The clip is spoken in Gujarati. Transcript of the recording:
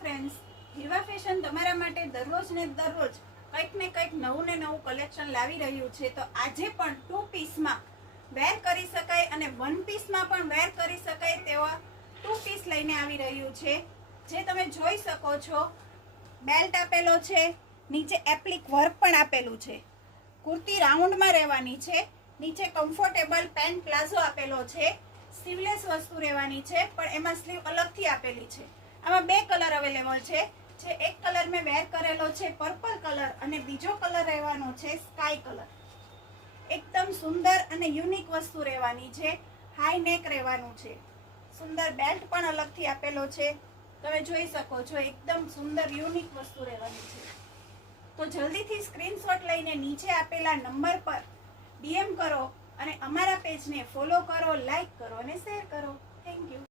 ફ્રેન્ડ્સ, હીરવા ફેશન તમારા માટે દરરોજ ને દરરોજ કંઈક ને કંઈક નવું ને નવું કલેક્શન લાવી રહ્યું છે. તો આજે પણ 2 પીસમાં વેર કરી શકાય અને 1 પીસમાં પણ વેર કરી શકાય તેવા 2 પીસ લઈને આવી રહ્યું છે. જે તમે જોઈ શકો છો, બેલ્ટ આપેલો છે, નીચે એપ્લિક વર્ક પણ આપેલું છે. કુર્તી રાઉન્ડમાં રહેવાની છે, નીચે કમ્ફર્ટેબલ પેન્ટ પ્લાઝો આપેલો છે, સ્લીવલેસ વસ્તુ રહેવાની છે, પણ એમાં સ્લીવ અલગથી આપેલી છે. આમાં 2 કલર અવેલેબલ છે. જે એક કલર મેં વેર કરેલો છે પર્પલ કલર અને બીજો કલર રહેવાનો છે સ્કાય કલર. એકદમ સુંદર અને યુનિક વસ્તુ રહેવાની છે. હાઈ નેક રહેવાનું છે. સુંદર બેલ્ટ પણ અલગથી આપેલો છે. તમે જોઈ શકો છો, એકદમ સુંદર યુનિક વસ્તુ રહેવાની છે. તો જલ્દીથી સ્ક્રીનશોટ લઈને નીચે આપેલા નંબર પર ડીએમ કરો અને અમારા પેજને ફોલો કરો, લાઈક કરો અને શેર કરો. Thank you.